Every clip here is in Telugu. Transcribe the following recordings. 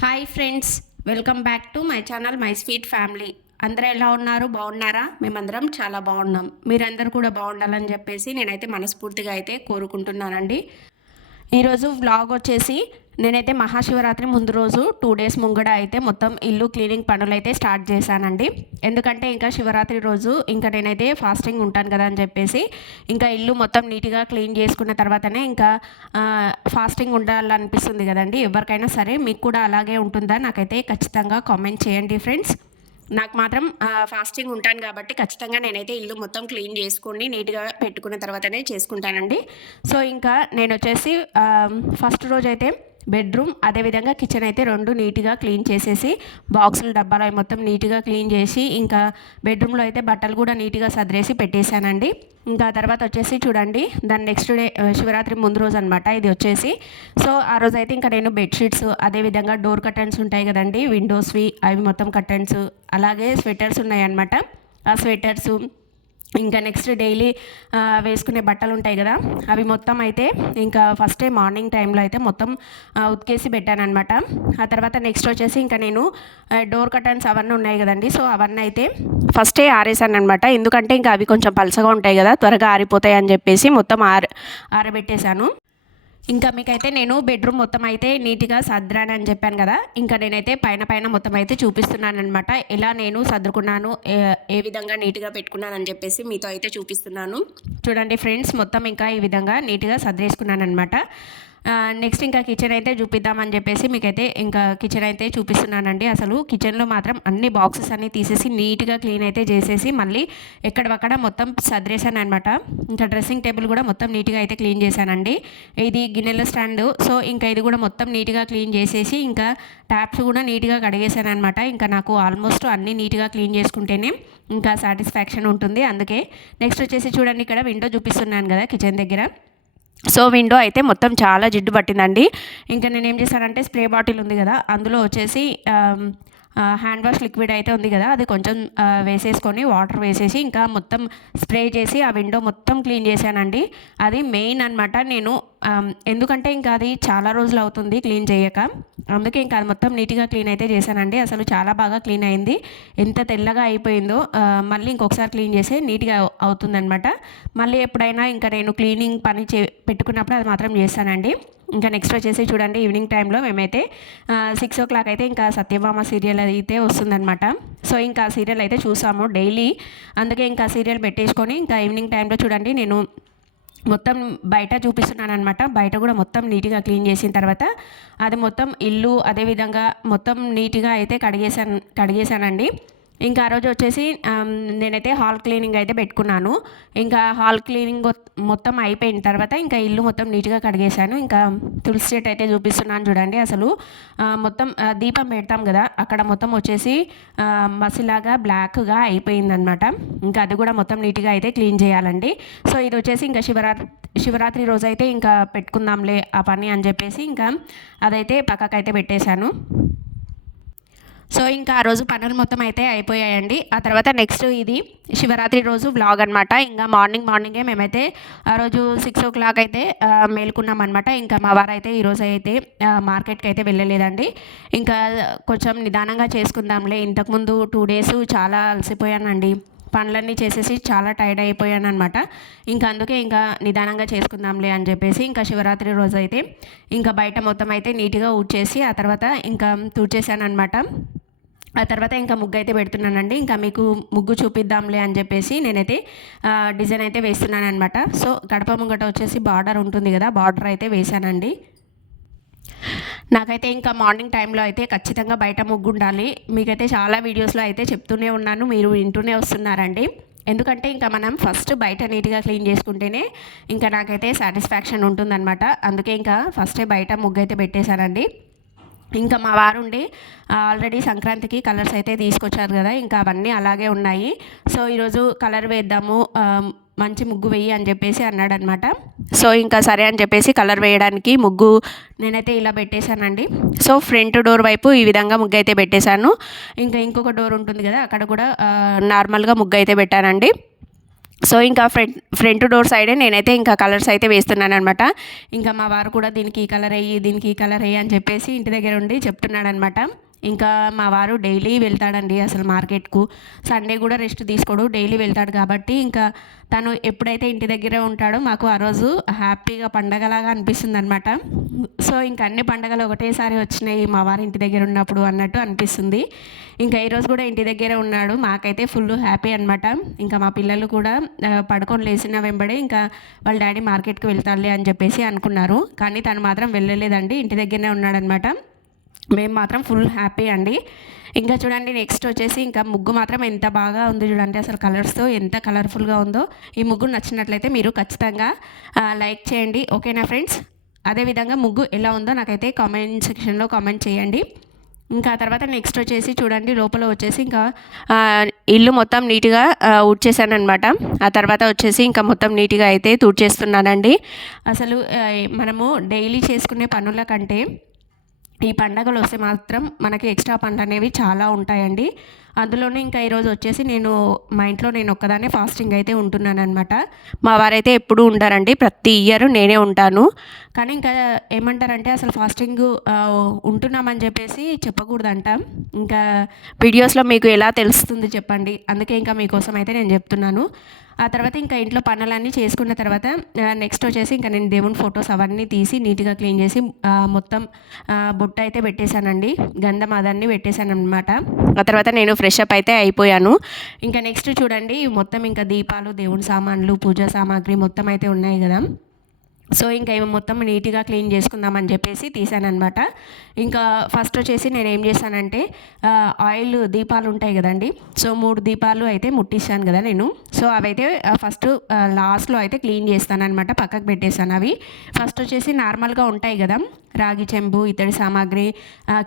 Hi friends, welcome back to my channel my sweet family. అందరూ ఎలా ఉన్నారు? బాగున్నారా? మేమందరం చాలా బాగున్నాం. మీరందరూ కూడా బాగుండాలని చెప్పేసి నేనైతే మనస్ఫూర్తిగా అయితే కోరుకుంటున్నానండి. ఈరోజు వ్లాగ్ వచ్చేసి నేనైతే మహాశివరాత్రి ముందు రోజు 2 డేస్ ముంగడ అయితే మొత్తం ఇల్లు క్లీనింగ్ పనులు అయితే స్టార్ట్ చేశానండి. ఎందుకంటే ఇంకా శివరాత్రి రోజు ఇంకా నేనైతే ఫాస్టింగ్ ఉంటాను కదా అని చెప్పేసి ఇంకా ఇల్లు మొత్తం నీట్గా క్లీన్ చేసుకున్న తర్వాతనే ఇంకా ఫాస్టింగ్ ఉండాలనిపిస్తుంది కదండి. ఎవరికైనా సరే మీకు కూడా అలాగే ఉంటుందా? నాకైతే ఖచ్చితంగా కామెంట్ చేయండి ఫ్రెండ్స్. నాకు మాత్రం ఫాస్టింగ్ ఉంటాను కాబట్టి ఖచ్చితంగా నేనైతే ఇల్లు మొత్తం క్లీన్ చేసుకొని నీట్గా పెట్టుకున్న తర్వాతనే చేసుకుంటానండి. సో ఇంకా నేను వచ్చేసి ఫస్ట్ రోజు అయితే బెడ్రూమ్ అదేవిధంగా కిచెన్ అయితే 2 నీట్గా క్లీన్ చేసేసి బాక్సులు డబ్బాలు అవి మొత్తం నీట్గా క్లీన్ చేసి ఇంకా బెడ్రూమ్లో అయితే బట్టలు కూడా నీట్గా సదిరేసి పెట్టేశానండి. ఇంకా తర్వాత వచ్చేసి చూడండి, దాని నెక్స్ట్ డే శివరాత్రి ముందు రోజు అనమాట ఇది వచ్చేసి. సో ఆ రోజు అయితే ఇంకా నేను బెడ్షీట్స్ అదేవిధంగా డోర్ కర్టన్స్ ఉంటాయి కదండి, విండోస్వి అవి మొత్తం కర్టన్స్, అలాగే స్వెటర్స్ ఉన్నాయన్నమాట. ఆ స్వెటర్సు ఇంకా నెక్స్ట్ డైలీ వేసుకునే బట్టలు ఉంటాయి కదా, అవి మొత్తం అయితే ఇంకా ఫస్ట్ డే మార్నింగ్ టైంలో అయితే మొత్తం ఉతికేసి పెట్టానమాట. ఆ తర్వాత నెక్స్ట్ వచ్చేసి ఇంకా నేను డోర్ కర్టన్స్ అవన్నీ ఉన్నాయి కదండి, సో అవన్నీ అయితే ఫస్టే ఆరేసాను అనమాట. ఎందుకంటే ఇంకా అవి కొంచెం పలసగా ఉంటాయి కదా, త్వరగా ఆరిపోతాయి అని చెప్పేసి మొత్తం ఆరబెట్టేశాను. ఇంకా మీకైతే నేను బెడ్రూమ్ మొత్తం అయితే నీట్గా సర్దాను అని చెప్పాను కదా, ఇంకా నేనైతే పైన పైన మొత్తం అయితే చూపిస్తున్నాను అనమాట. ఎలా నేను సర్దుకున్నాను, ఏ విధంగా నీట్గా పెట్టుకున్నాను అని చెప్పేసి మీతో అయితే చూపిస్తున్నాను. చూడండి ఫ్రెండ్స్, మొత్తం ఇంకా ఈ విధంగా నీట్గా సర్దేసుకున్నాను అనమాట. నెక్స్ట్ ఇంకా కిచెన్ అయితే చూపిద్దామని చెప్పేసి మీకైతే ఇంకా కిచెన్ అయితే చూపిస్తున్నానండి. అసలు కిచెన్లో మాత్రం అన్ని బాక్సెస్ అన్నీ తీసేసి నీట్గా క్లీన్ అయితే చేసేసి మళ్ళీ ఎక్కడవక్కడ మొత్తం సర్దేశాను అనమాట. ఇంకా డ్రెస్సింగ్ టేబుల్ కూడా మొత్తం నీట్గా అయితే క్లీన్ చేశానండి. ఇది గిన్నెల స్టాండ్, సో ఇంకా ఇది కూడా మొత్తం నీట్గా క్లీన్ చేసేసి ఇంకా ట్యాప్స్ కూడా నీట్గా కడిగేశాను అనమాట. ఇంకా నాకు ఆల్మోస్ట్ అన్నీ నీట్గా క్లీన్ చేసుకుంటేనే ఇంకా సాటిస్ఫాక్షన్ ఉంటుంది. అందుకే నెక్స్ట్ వచ్చేసి చూడండి, ఇక్కడ విండో చూపిస్తున్నాను కదా కిచెన్ దగ్గర. సో విండో అయితే మొత్తం చాలా జిడ్డు పట్టిందండి. ఇంకా నేను ఏం చేశానంటే స్ప్రే బాటిల్ ఉంది కదా, అందులో వచ్చేసి హ్యాండ్ వాష్ లిక్విడ్ అయితే ఉంది కదా, అది కొంచెం వేసేసుకొని వాటర్ వేసేసి ఇంకా మొత్తం స్ప్రే చేసి ఆ విండో మొత్తం క్లీన్ చేశానండి. అది మెయిన్ అనమాట. నేను ఎందుకంటే ఇంకా అది చాలా రోజులు అవుతుంది క్లీన్ చేయక, అందుకే ఇంకా అది మొత్తం నీట్గా క్లీన్ అయితే చేశానండి. అసలు చాలా బాగా క్లీన్ అయింది, ఎంత తెల్లగా అయిపోయిందో. మళ్ళీ ఇంకొకసారి క్లీన్ చేస్తే నీట్గా అవుతుందన్నమాట. మళ్ళీ ఎప్పుడైనా ఇంకా నేను క్లీనింగ్ పని పెట్టుకున్నప్పుడు అది మాత్రం చేస్తానండి. ఇంకా నెక్స్ట్ వచ్చేసి చూడండి, ఈవినింగ్ టైంలో మేమైతే 6 o'clock అయితే ఇంకా సత్యభామ సీరియల్ అయితే వస్తుందన్నమాట. సో ఇంకా సీరియల్ అయితే చూసాము డైలీ, అందుకే ఇంకా సీరియల్ పెట్టేసుకొని ఇంకా ఈవినింగ్ టైంలో చూడండి నేను మొత్తం బయట చూపిస్తున్నాను అనమాట. బయట కూడా మొత్తం నీట్గా క్లీన్ చేసిన తర్వాత అది మొత్తం ఇల్లు అదేవిధంగా మొత్తం నీట్గా అయితే కడిగేశానండి. ఇంకా ఆ రోజు వచ్చేసి నేనైతే హాల్ క్లీనింగ్ అయితే పెట్టుకున్నాను. ఇంకా హాల్ క్లీనింగ్ మొత్తం అయిపోయిన తర్వాత ఇంకా ఇల్లు మొత్తం నీట్గా కడిగేశాను. ఇంకా తులసి చెట్టు అయితే చూపిస్తున్నాను చూడండి. అసలు మొత్తం దీపం పెడతాం కదా, అక్కడ మొత్తం వచ్చేసి మసిలాగా బ్లాక్గా అయిపోయిందనమాట. ఇంకా అది కూడా మొత్తం నీట్గా అయితే క్లీన్ చేయాలండి. సో ఇది వచ్చేసి ఇంకా శివరాత్రి రోజు అయితే ఇంకా పెట్టుకుందాంలే ఆ పని అని చెప్పేసి ఇంకా అదైతే పక్కకైతే పెట్టేశాను. సో ఇంకా ఆ రోజు పనులు మొత్తం అయితే అయిపోయాయండి. ఆ తర్వాత నెక్స్ట్ ఇది శివరాత్రి రోజు వ్లాగ్ అనమాట. ఇంకా మార్నింగే మేమైతే ఆ రోజు 6 o'clock అయితే మేలుకున్నాం అనమాట. ఇంకా మా వారు అయితే ఈరోజు అయితే మార్కెట్కి అయితే వెళ్ళలేదండి. ఇంకా కొంచెం నిదానంగా చేసుకుందాంలే, ఇంతకుముందు 2 days చాలా అలసిపోయానండి, పనులన్నీ చేసేసి చాలా టైర్డ్ అయిపోయాను అనమాట. ఇంకా అందుకే ఇంకా నిదానంగా చేసుకుందాంలే అని చెప్పేసి ఇంకా శివరాత్రి రోజు అయితే ఇంకా బయట మొత్తం అయితే నీట్గా ఊడ్చేసి ఆ తర్వాత ఇంకా తుడిచేసాను అనమాట. ఆ తర్వాత ఇంకా ముగ్గు అయితే పెడుతున్నానండి. ఇంకా మీకు ముగ్గు చూపిద్దాంలే అని చెప్పేసి నేనైతే డిజైన్ అయితే వేస్తున్నాను అనమాట. సో గడప ముంగట వచ్చేసి బార్డర్ ఉంటుంది కదా, బార్డర్ అయితే వేశానండి. నాకైతే ఇంకా మార్నింగ్ టైంలో అయితే ఖచ్చితంగా బయట ముగ్గు ఉండాలి. మీకైతే చాలా వీడియోస్లో అయితే చెప్తూనే ఉన్నాను, మీరు వింటూనే వస్తున్నారండి. ఎందుకంటే ఇంకా మనం ఫస్ట్ బయట నీట్గా క్లీన్ చేసుకుంటేనే ఇంకా నాకైతే సాటిస్ఫాక్షన్ ఉంటుందన్నమాట. అందుకే ఇంకా ఫస్టే బయట ముగ్గు అయితే పెట్టేశానండి. ఇంకా మా వారు ఉండి ఆల్రెడీ సంక్రాంతికి కలర్స్ అయితే తీసుకొచ్చారు కదా, ఇంకా అవన్నీ అలాగే ఉన్నాయి. సో ఈరోజు కలర్ వేద్దాము, మంచి ముగ్గు వేయి అని చెప్పేసి అన్నాడనమాట. సో ఇంకా సరే అని చెప్పేసి కలర్ వేయడానికి ముగ్గు నేనైతే ఇలా పెట్టేశానండి. సో ఫ్రంట్ డోర్ వైపు ఈ విధంగా ముగ్గు అయితే పెట్టేశాను. ఇంకా ఇంకొక డోర్ ఉంటుంది కదా, అక్కడ కూడా నార్మల్గా ముగ్గు అయితే పెట్టానండి. సో ఇంకా ఫ్రంట్ డోర్ సైడే నేనైతే ఇంకా కలర్స్ అయితే వేస్తున్నానమాట. ఇంకా మా వారు కూడా దీనికి ఈ కలర్ ఎయ్యి, దీనికి ఈ కలర్ ఎయ్యి అని చెప్పేసి ఇంటి దగ్గర ఉండి చెప్తున్నాడనమాట. ఇంకా మా వారు డైలీ వెళ్తాడండి అసలు మార్కెట్‌కు. సండే కూడా రెస్ట్ తీసుకోడు. డైలీ వెళ్తాడు కాబట్టి ఇంకా తను ఎప్పుడైతే ఇంటి దగ్గరే ఉంటాడో మాకు ఆ రోజు హ్యాపీగా పండగలాగా అనిపిస్తుందనమాట. సో ఇంక అన్ని పండగలు ఒకటేసారి వచ్చినాయి మా వారు ఇంటి దగ్గర ఉన్నప్పుడు అన్నట్టు అనిపిస్తుంది. ఇంకా ఈరోజు కూడా ఇంటి దగ్గరే ఉన్నాడు. మాకైతే ఫుల్ హ్యాపీ అనమాట. ఇంకా మా పిల్లలు కూడా పడుకొని లేచిన వెంబడే ఇంకా వాళ్ళ డ్యాడీ మార్కెట్‌కి వెళ్తాడులే అని చెప్పేసి అనుకున్నారు. కానీ తను మాత్రం వెళ్ళలేదండి. ఇంటి దగ్గరనే ఉన్నాడనమాట. మేము మాత్రం ఫుల్ హ్యాపీ అండి. ఇంకా చూడండి నెక్స్ట్ వచ్చేసి ఇంకా ముగ్గు మాత్రం ఎంత బాగా ఉంది చూడండి. అసలు కలర్స్‌తో ఎంత కలర్‌ఫుల్‌గా ఉందో. ఈ ముగ్గు నచ్చినట్లయితే మీరు ఖచ్చితంగా లైక్ చేయండి. ఓకేనా ఫ్రెండ్స్? అదేవిధంగా ముగ్గు ఎలా ఉందో నాకైతే కామెంట్ సెక్షన్‌లో కామెంట్ చేయండి. ఇంకా ఆ తర్వాత నెక్స్ట్ వచ్చేసి చూడండి లోపల వచ్చేసి ఇంకా ఇల్లు మొత్తం నీట్‌గా ఊడ్చేసాననమాట. ఆ తర్వాత వచ్చేసి ఇంకా మొత్తం నీట్‌గా అయితే తుడిచేస్తున్నానండి. అసలు మనము డైలీ చేసుకునే పనుల కంటే ఈ పండగలు వస్తే మాత్రం మనకి ఎక్స్ట్రా పనులనేవి చాలా ఉంటాయండి. అందులోనే ఇంకా ఈరోజు వచ్చేసి మా ఇంట్లో నేను ఒక్కదాన్నే ఫాస్టింగ్ అయితే ఉంటున్నాననమాట. మా వారైతే ఎప్పుడూ ఉండరండి. ప్రతి ఇయర్ నేనే ఉంటాను. కానీ ఇంకా ఏమంటారంటే అసలు ఫాస్టింగ్ ఉంటున్నామని చెప్పేసి చెప్పకూడదంట. ఇంకా వీడియోస్‌లో మీకు ఎలా తెలుస్తుంది చెప్పండి. అందుకే ఇంకా మీకోసం అయితే నేను చెప్తున్నాను. ఆ తర్వాత ఇంకా ఇంట్లో పనులన్నీ చేసుకున్న తర్వాత నెక్స్ట్ వచ్చేసి ఇంకా నేను దేవుని ఫొటోస్ అవన్నీ తీసి నీట్‌గా క్లీన్ చేసి మొత్తం బొట్టు అయితే పెట్టేశానండి. గంధం అదన్నీ పెట్టేశాననమాట. ఆ తర్వాత నేను ఫ్రెష్ అప్ అయితే అయిపోయాను. ఇంకా నెక్స్ట్ చూడండి మొత్తం ఇంకా దీపాలు, దేవుని సామాన్లు, పూజా సామాగ్రి మొత్తం అయితే ఉన్నాయి గదా! సో ఇంకా ఇవి మొత్తం నీట్‌గా క్లీన్ చేసుకుందామని చెప్పేసి తీసాననమాట. ఇంకా ఫస్ట్ వచ్చేసి నేనేం చేశానంటే ఆయిల్ దీపాలు ఉంటాయి కదండీ! సో 3 దీపాలు అయితే ముట్టించాను కదా నేను. సో అవైతే ఫస్ట్ లాస్ట్‌లో అయితే క్లీన్ చేస్తాననమాట. పక్కకు పెట్టేసాను అవి. ఫస్ట్ వచ్చేసి నార్మల్‌గా ఉంటాయి కదా! రాగి చెంబు, ఇత్తడి సామాగ్రి,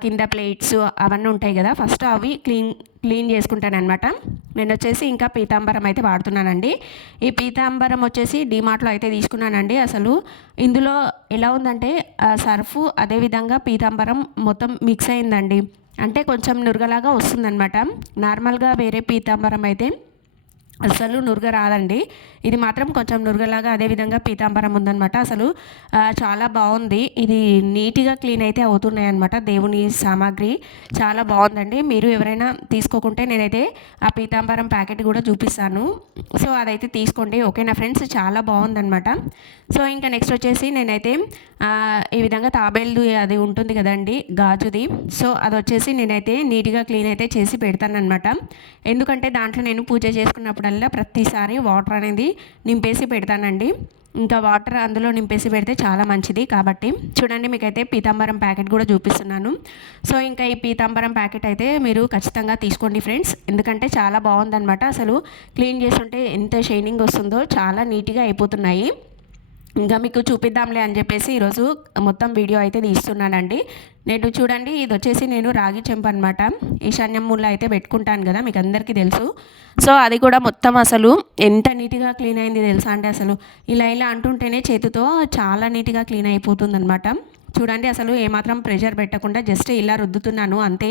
కింద ప్లేట్స్ అవన్నీ ఉంటాయి కదా! ఫస్ట్ అవి క్లీన్ చేసుకుంటాననమాట. నేనొచ్చేసి ఇంకా పీతాంబరం అయితే వాడుతున్నానండి. ఈ పీతాంబరం వచ్చేసి డీమార్ట్‌లో అయితే తీసుకున్నానండి. అసలు ఇందులో ఎలా ఉందంటే సర్ఫు అదేవిధంగా పీతాంబరం మొత్తం మిక్స్ అయిందండి. అంటే కొంచెం నురగలాగా వస్తుందనమాట. నార్మల్‌గా వేరే పీతాంబరం అయితే అస్సలు నురగ రాదండి. ఇది మాత్రం కొంచెం నురగలాగా అదేవిధంగా పీతాంబరం ఉందనమాట. అసలు చాలా బావుంది. ఇది నీట్‌గా క్లీన్ అయితే అవుతున్నాయన్నమాట. దేవుని సామాగ్రి చాలా బావుందండి. మీరు ఎవరైనా తీసుకోకుంటే నేనైతే ఆ పీతాంబరం ప్యాకెట్ కూడా చూపిస్తాను. సో అదైతే తీసుకోండి. ఓకేనా ఫ్రెండ్స్? చాలా బావుందనమాట. సో ఇంకా నెక్స్ట్ వచ్చేసి నేనైతే ఈ విధంగా తాబేలుది అది ఉంటుంది కదండీ! గాజుది. సో అదొచ్చేసి నేనైతే నీట్‌గా క్లీన్ అయితే చేసి పెడతాననమాట. ఎందుకంటే దాంట్లో నేను పూజ చేసుకున్నప్పుడల్లా ప్రతిసారి వాటర్ అనేది నింపేసి పెడతానండి. ఇంకా వాటర్ అందులో నింపేసి పెడితే చాలా మంచిది కాబట్టి చూడండి మీకైతే పీతాంబరం ప్యాకెట్ కూడా చూపిస్తున్నాను. సో ఇంకా ఈ పీతాంబరం ప్యాకెట్ అయితే మీరు ఖచ్చితంగా తీసుకోండి ఫ్రెండ్స్. ఎందుకంటే చాలా బాగుందనమాట. అసలు క్లీన్ చేస్తుంటే ఎంత షైనింగ్ వస్తుందో చాలా నీట్‌గా అయిపోతున్నాయి. ఇంకా మీకు చూపిద్దాంలే అని చెప్పేసి ఈరోజు మొత్తం వీడియో అయితే తీస్తున్నానండి. నేను చూడండి ఇది వచ్చేసి నేను రాగి చెంపు అనమాట. ఈశాన్యం మూల అయితే పెట్టుకుంటాను కదా మీకు అందరికీ తెలుసు. సో అది కూడా మొత్తం అసలు ఎంత నీట్‌గా క్లీన్ అయింది తెలుసా అండి అసలు. ఇలా అంటుంటేనే చేతితో చాలా నీట్‌గా క్లీన్ అయిపోతుందనమాట. చూడండి అసలు ఏమాత్రం ప్రెషర్ పెట్టకుండా జస్ట్ ఇలా రుద్దుతున్నాను అంతే.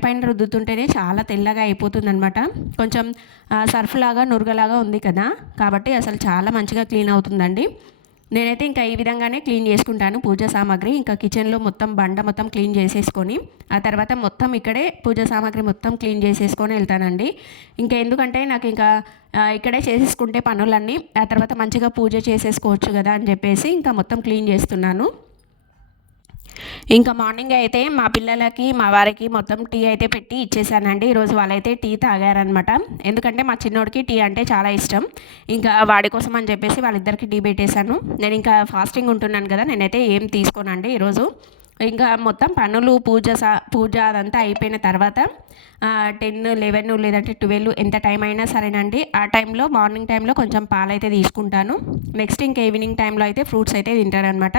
పైన రుద్దుతుంటేనే చాలా తెల్లగా అయిపోతుందనమాట. కొంచెం సర్ఫ్‌లాగా నురగలాగా ఉంది కదా! కాబట్టి అసలు చాలా మంచిగా క్లీన్ అవుతుందండి. నేనైతే ఇంకా ఈ విధంగానే క్లీన్ చేసుకుంటాను పూజా సామాగ్రి. ఇంకా కిచెన్‌లో మొత్తం బండ మొత్తం క్లీన్ చేసేసుకొని, ఆ తర్వాత మొత్తం ఇక్కడే పూజా సామాగ్రి మొత్తం క్లీన్ చేసేసుకొని వెళ్తానండి. ఇంకా ఎందుకంటే నాకు ఇంకా ఇక్కడే చేసేసుకుంటే పనులన్నీ ఆ తర్వాత మంచిగా పూజ చేసేసుకోవచ్చు కదా అని చెప్పేసి ఇంకా మొత్తం క్లీన్ చేస్తున్నాను. ఇంకా మార్నింగ్ అయితే మా పిల్లలకి, మా వారికి మొత్తం టీ అయితే పెట్టి ఇచ్చేసానండి. ఈరోజు వాళ్ళైతే టీ తాగారనమాట. ఎందుకంటే మా చిన్నోడికి టీ అంటే చాలా ఇష్టం. ఇంకా వాడి కోసం అని చెప్పేసి వాళ్ళిద్దరికీ టీ పెట్టేశాను. నేను ఇంకా ఫాస్టింగ్ ఉంటున్నాను కదా! నేనైతే ఏం తీసుకోనండి ఈరోజు. ఇంకా మొత్తం పనులు పూజ అదంతా అయిపోయిన తర్వాత 10, 11 లేదంటే 12 ఎంత టైం అయినా సరేనండి. ఆ టైంలో మార్నింగ్ టైంలో కొంచెం పాలైతే తీసుకుంటాను. నెక్స్ట్ ఇంకా ఈవినింగ్ టైంలో అయితే ఫ్రూట్స్ అయితే తింటాననమాట.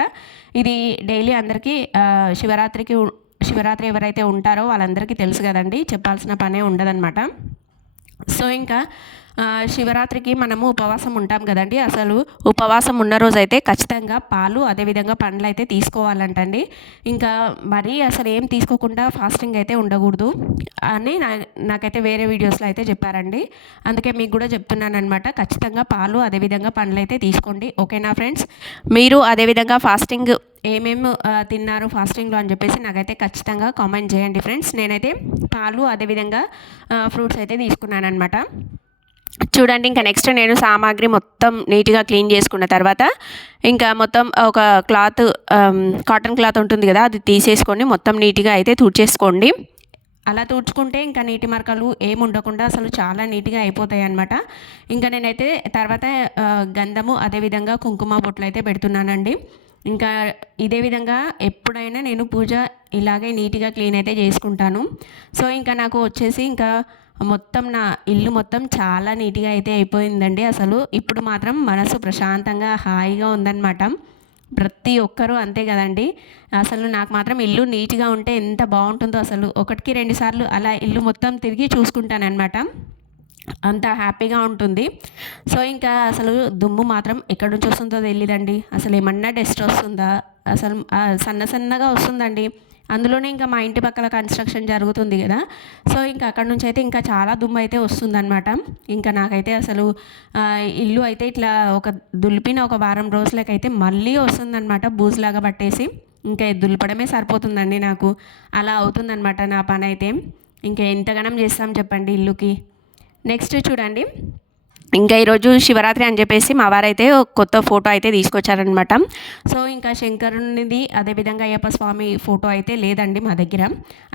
ఇది డైలీ అందరికీ శివరాత్రి ఎవరైతే ఉంటారో వాళ్ళందరికీ తెలుసు కదండీ! చెప్పాల్సిన పనే ఉండదనమాట. సో ఇంకా శివరాత్రికి మనము ఉపవాసం ఉంటాం కదండి. అసలు ఉపవాసం ఉన్న రోజైతే ఖచ్చితంగా పాలు అదేవిధంగా పండ్లయితే తీసుకోవాలంటండి. ఇంకా మరీ అసలు ఏం తీసుకోకుండా ఫాస్టింగ్ అయితే ఉండకూడదు అని నాకైతే వేరే వీడియోస్లో అయితే చెప్పారండి. అందుకే మీకు కూడా చెప్తున్నానమాట. ఖచ్చితంగా పాలు అదేవిధంగా పండ్లయితే తీసుకోండి. ఓకేనా ఫ్రెండ్స్? మీరు అదేవిధంగా ఫాస్టింగ్ ఏమేమి తిన్నారు ఫాస్టింగ్లో అని చెప్పేసి నాకైతే ఖచ్చితంగా కామెంట్ చేయండి ఫ్రెండ్స్. నేనైతే పాలు అదేవిధంగా ఫ్రూట్స్ అయితే తీసుకున్నానమాట. చూడండి, ఇంకా నెక్స్ట్ నేను సామాగ్రి మొత్తం నీట్గా క్లీన్ చేసుకున్న తర్వాత ఇంకా మొత్తం ఒక క్లాత్, కాటన్ క్లాత్ ఉంటుంది కదా, అది తీసేసుకొని మొత్తం నీట్గా అయితే తుడిచేసుకోండి. అలా తుడుచుకుంటే ఇంకా నీటి మరకలు ఏమి ఉండకుండా అసలు చాలా నీట్గా అయిపోతాయి అన్నమాట. ఇంకా నేనైతే తర్వాత గంధము అదేవిధంగా కుంకుమ బొట్లు అయితే పెడుతున్నానండి. ఇంకా ఇదే విధంగా ఎప్పుడైనా నేను పూజ ఇలాగే నీట్గా క్లీన్ అయితే చేసుకుంటాను. సో ఇంకా నాకు వచ్చేసి ఇంకా మొత్తం నా ఇల్లు మొత్తం చాలా నీట్గా అయితే అయిపోయిందండి. అసలు ఇప్పుడు మాత్రం మనసు ప్రశాంతంగా హాయిగా ఉందన్నమాట. ప్రతి ఒక్కరూ అంతే కదండి. అసలు నాకు మాత్రం ఇల్లు నీట్గా ఉంటే ఎంత బాగుంటుందో, అసలు ఒకటికి 2 సార్లు అలా ఇల్లు మొత్తం తిరిగి చూసుకుంటానన్నమాట. అంత హ్యాపీగా ఉంటుంది. సో ఇంకా అసలు దుమ్ము మాత్రం ఎక్కడి నుంచి వస్తుందో తెలియదండి. అసలు ఏమన్నా డస్ట్ వస్తుందా, అసలు సన్న సన్నగా వస్తుందండి. అందులోనే ఇంకా మా ఇంటి పక్కల కన్స్ట్రక్షన్ జరుగుతుంది కదా, సో ఇంకా అక్కడ నుంచి అయితే ఇంకా చాలా దుమ్ము అయితే వస్తుందన్నమాట. ఇంకా నాకైతే అసలు ఇల్లు అయితే ఇట్లా దులిపిన ఒక వారం రోజులకైతే మళ్ళీ వస్తుందన్నమాట బూజులాగా పట్టేసి. ఇంకా దులపడమే సరిపోతుందండి నాకు. అలా అవుతుందన్నమాట నా పని అయితే. ఇంకా ఎంతగానం చేస్తాం చెప్పండి ఇల్లుకి. నెక్స్ట్ చూడండి, ఇంకా ఈరోజు శివరాత్రి అని చెప్పేసి మా వారైతే కొత్త ఫోటో అయితే తీసుకొచ్చారనమాట. సో ఇంకా శంకరునిది అదేవిధంగా అయ్యప్ప స్వామి ఫోటో అయితే లేదండి మా దగ్గర.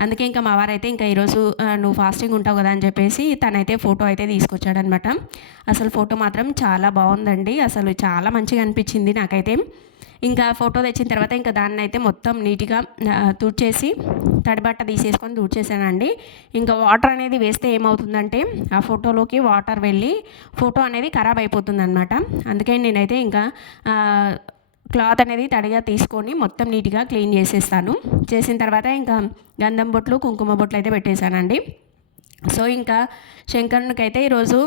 అందుకే ఇంకా మా వారైతే ఇంకా ఈరోజు నువ్వు ఫాస్టింగ్ ఉంటావు కదా అని చెప్పేసి తనైతే ఫోటో అయితే తీసుకొచ్చాడనమాట. అసలు ఫోటో మాత్రం చాలా బాగుందండి. అసలు చాలా మంచిగా అనిపించింది నాకైతే. ఇంకా ఫోటో తెచ్చిన తర్వాత ఇంకా దాన్ని అయితే మొత్తం నీట్గా తుడిచేసి తడిబట్ట తీసేసుకొని తుడిచేసానండి. ఇంకా వాటర్ అనేది వేస్తే ఏమవుతుందంటే ఆ ఫోటోలోకి వాటర్ వెళ్ళి ఫోటో అనేది ఖరాబ్ అయిపోతుంది అనమాట. అందుకని నేనైతే ఇంకా క్లాత్ అనేది తడిగా తీసుకొని మొత్తం నీట్గా క్లీన్ చేసేస్తాను. చేసిన తర్వాత ఇంకా గంధం బొట్లు కుంకుమ బొట్లు అయితే పెట్టేశానండి. సో ఇంకా శంకరునికి అయితే ఈరోజు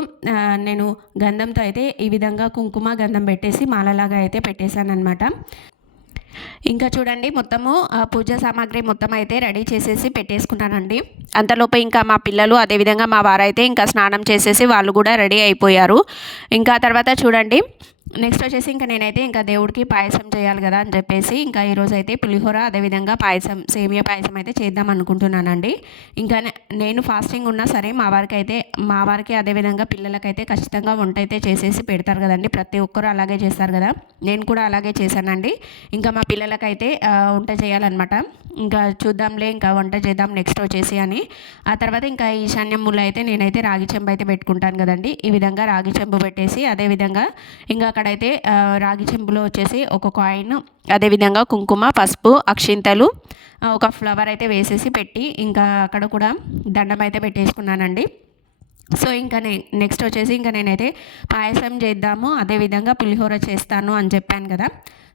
నేను గంధంతో అయితే ఈ విధంగా కుంకుమ గంధం పెట్టేసి మాలలాగా అయితే పెట్టేశాను అనమాట. ఇంకా చూడండి, మొత్తము పూజ సామాగ్రి మొత్తం అయితే రెడీ చేసేసి పెట్టేసుకున్నానండి. అంతలోపు ఇంకా మా పిల్లలు అదేవిధంగా మా వారైతే ఇంకా స్నానం చేసేసి వాళ్ళు కూడా రెడీ అయిపోయారు. ఇంకా తర్వాత చూడండి, నెక్స్ట్ వచ్చేసి ఇంకా నేనైతే ఇంకా దేవుడికి పాయసం చేయాలి కదా అని చెప్పేసి ఇంకా ఈరోజు అయితే పులిహోర అదేవిధంగా పాయసం, సేమియా పాయసం అయితే చేద్దాం అనుకుంటున్నానండి. ఇంకా నేను ఫాస్టింగ్ ఉన్నా సరే మా వారికి అదేవిధంగా పిల్లలకైతే ఖచ్చితంగా వంట అయితే చేసేసి పెడతారు కదండి. ప్రతి ఒక్కరు అలాగే చేస్తారు కదా, నేను కూడా అలాగే చేశానండి. ఇంకా మా పిల్లలకైతే వంట చేయాలన్నమాట. ఇంకా చూద్దాంలే, ఇంకా వంట చేద్దాం నెక్స్ట్ వచ్చేసి అని. ఆ తర్వాత ఇంకా ఈశాన్యం మూల అయితే నేనైతే రాగి చెంబు అయితే పెట్టుకుంటాను కదండి. ఈ విధంగా రాగి చెంబు పెట్టేసి అదేవిధంగా ఇంకా అక్కడైతే రాగి చెంబులో వచ్చేసి ఒక కాయిన్ అదేవిధంగా కుంకుమ పసుపు అక్షింతలు ఒక ఫ్లవర్ అయితే వేసేసి పెట్టి ఇంకా అక్కడ కూడా దండం అయితే పెట్టేసుకున్నానండి. సో ఇంకా నెక్స్ట్ వచ్చేసి ఇంకా నేనైతే పాయసం చేద్దాము అదేవిధంగా పులిహోర చేస్తాను అని చెప్పాను కదా.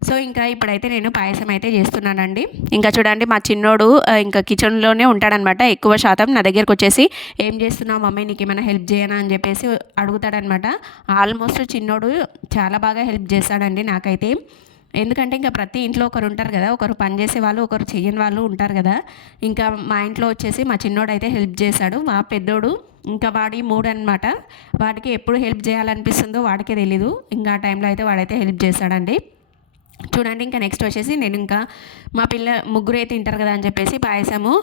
సో ఇంకా ఇప్పుడైతే నేను పాయసం అయితే చేస్తున్నానండి. ఇంకా చూడండి, మా చిన్నోడు ఇంకా కిచెన్లోనే ఉంటాడనమాట ఎక్కువ శాతం. నా దగ్గరకు వచ్చేసి ఏం చేస్తున్నావు మమ్మీ, నీకు ఏమైనా హెల్ప్ చేయనా అని చెప్పేసి అడుగుతాడనమాట. ఆల్మోస్ట్ చిన్నోడు చాలా బాగా హెల్ప్ చేస్తాడండి నాకైతే. ఎందుకంటే ఇంకా ప్రతి ఇంట్లో ఒకరు ఉంటారు కదా, ఒకరు పని చేసే వాళ్ళు ఒకరు చెయ్యని వాళ్ళు ఉంటారు కదా. ఇంకా మా ఇంట్లో వచ్చేసి మా చిన్నోడు అయితే హెల్ప్ చేశాడు. మా పెద్దోడు ఇంకా వాడి మూడు అనమాట, వాడికి ఎప్పుడు హెల్ప్ చేయాలనిపిస్తుందో వాడికే తెలీదు. ఇంకా ఆ టైంలో అయితే వాడైతే హెల్ప్ చేశాడండి. చూడండి, ఇంకా నెక్స్ట్ వచ్చేసి నేను ఇంకా మా ముగ్గురు అయితే తింటారు కదా అని చెప్పేసి పాయసము